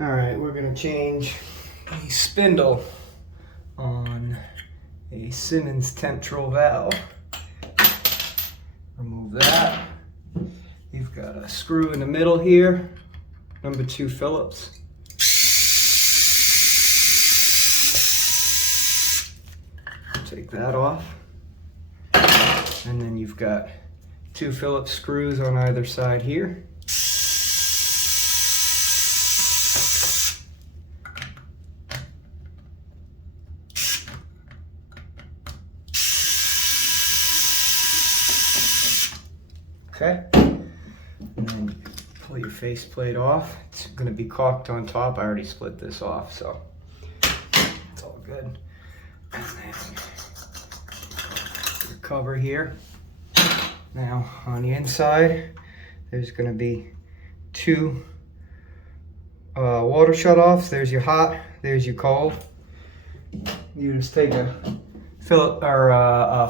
All right, we're gonna change a spindle on a Symmons Temptrol valve. Remove that. You've got a screw in the middle here, number 2 Phillips. Take that off. And then you've got 2 Phillips screws on either side here. Okay, and then you pull your faceplate off. It's going to be caulked on top. I already split this off, so it's all good. And then your cover here. Now on the inside, there's going to be 2 water shutoffs. There's your hot, there's your cold. You just take a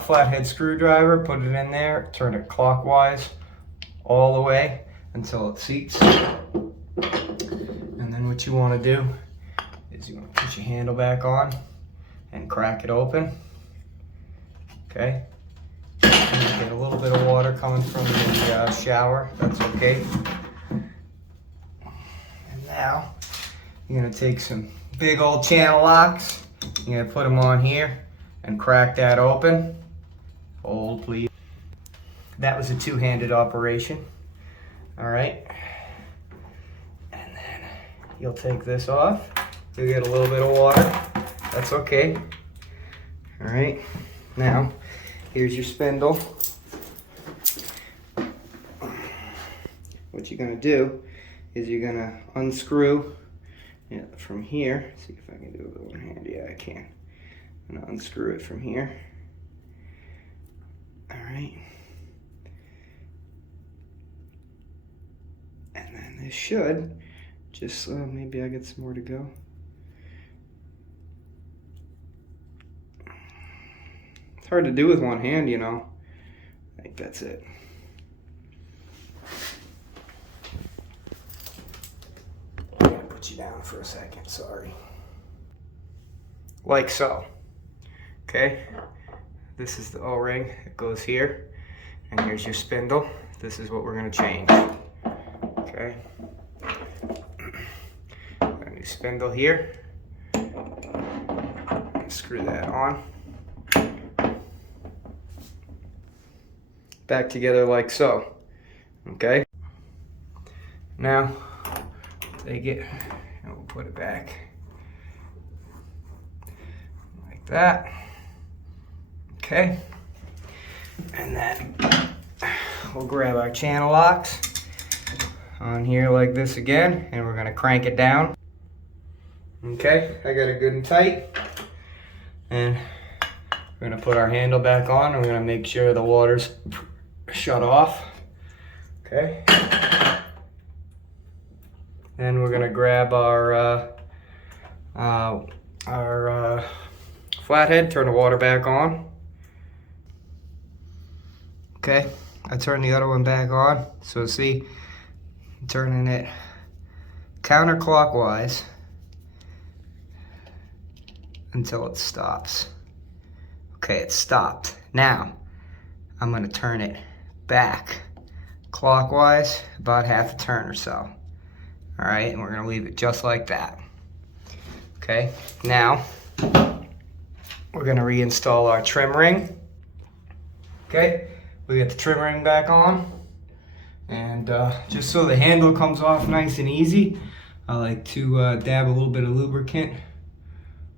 flathead screwdriver, put it in there, turn it clockwise all the way until it seats. And then what you want to do is you want to put your handle back on and crack it open. Okay. And you get a little bit of water coming from the shower. That's okay. And now you're going to take some big old channel locks. You're going to put them on here and crack that open. Hold, please. That was a 2-handed operation. All right. And then you'll take this off. You'll get a little bit of water. That's okay. All right. Now, here's your spindle. What you're gonna do is you're gonna unscrew it from here. See if I can do it with one hand. Yeah, I can. I'm gonna unscrew it from here. All right. And then this should just, maybe I get some more to go. It's hard to do with one hand, you know. I think that's it. I'm gonna put you down for a second, sorry. Like so. Okay, this is the O-ring. It goes here, and here's your spindle. This is what we're gonna change. Okay, got a new spindle here. Screw that on. Back together like so. Okay, now take it and we'll put it back like that. Okay, and then we'll grab our channel locks on here like this again, and we're gonna crank it down. Okay, I got it good and tight, and we're gonna put our handle back on, and we're gonna make sure the water's shut off. Okay, then we're gonna grab our flathead, turn the water back on. Okay, I turned the other one back on. So see, I'm turning it counterclockwise until it stops. Okay, it stopped. Now, I'm gonna turn it back clockwise, about half a turn or so. All right, and we're gonna leave it just like that. Okay, now, we're gonna reinstall our trim ring. Okay, we got the trim ring back on. And just so the handle comes off nice and easy, I like to dab a little bit of lubricant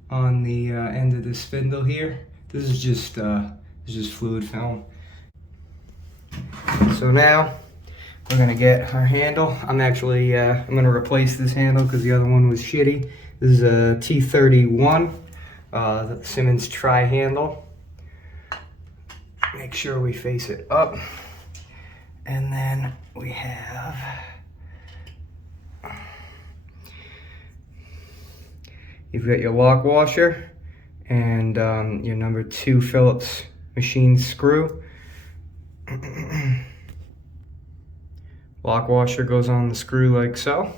on the end of the spindle here. This is just fluid film. So now we're gonna get our handle. I'm gonna replace this handle because the other one was shitty. This is a T31, the Symmons tri-handle. Make sure we face it up. And then we have you've got your lock washer and your number 2 Phillips machine screw. Lock washer goes on the screw like so.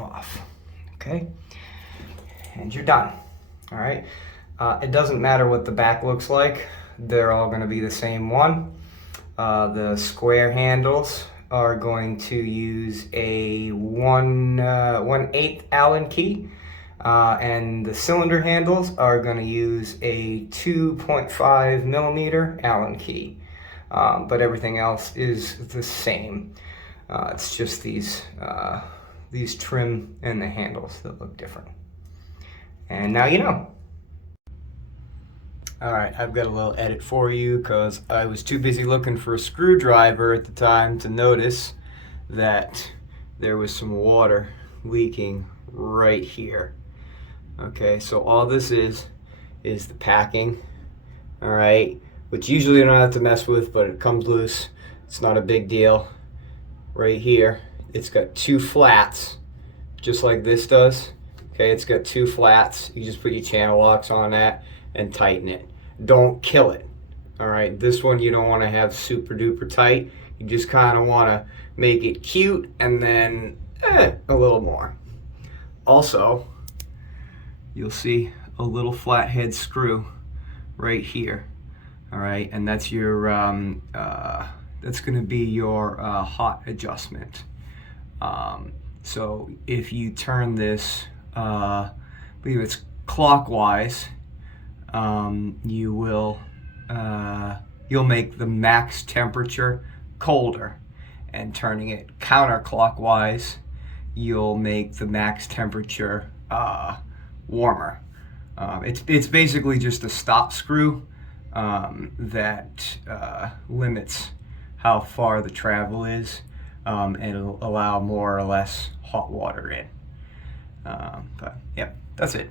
off, okay? And you're done, all right? It doesn't matter what the back looks like. They're all gonna be the same one. The square handles are going to use a 1/8 Allen key, and the cylinder handles are going to use a 2.5 millimeter Allen key, but everything else is the same. It's just these trim and the handles that look different. And now you know. All right, I've got a little edit for you because I was too busy looking for a screwdriver at the time to notice that there was some water leaking right here. Okay, so all this is the packing, all right, which usually I don't have to mess with, but it comes loose. It's not a big deal. Right here, it's got two flats, just like this does. Okay, it's got two flats. You just put your channel locks on that and tighten it. Don't kill it. All right, this one you don't want to have super duper tight. You just kind of want to make it cute and then a little more. Also, you'll see a little flathead screw right here. All right, and that's your that's going to be your hot adjustment. So if you turn this, I believe it's clockwise, you will you'll make the max temperature colder, and turning it counterclockwise, you'll make the max temperature warmer. It's basically just a stop screw that limits how far the travel is, and it'll allow more or less hot water in. But yeah, that's it.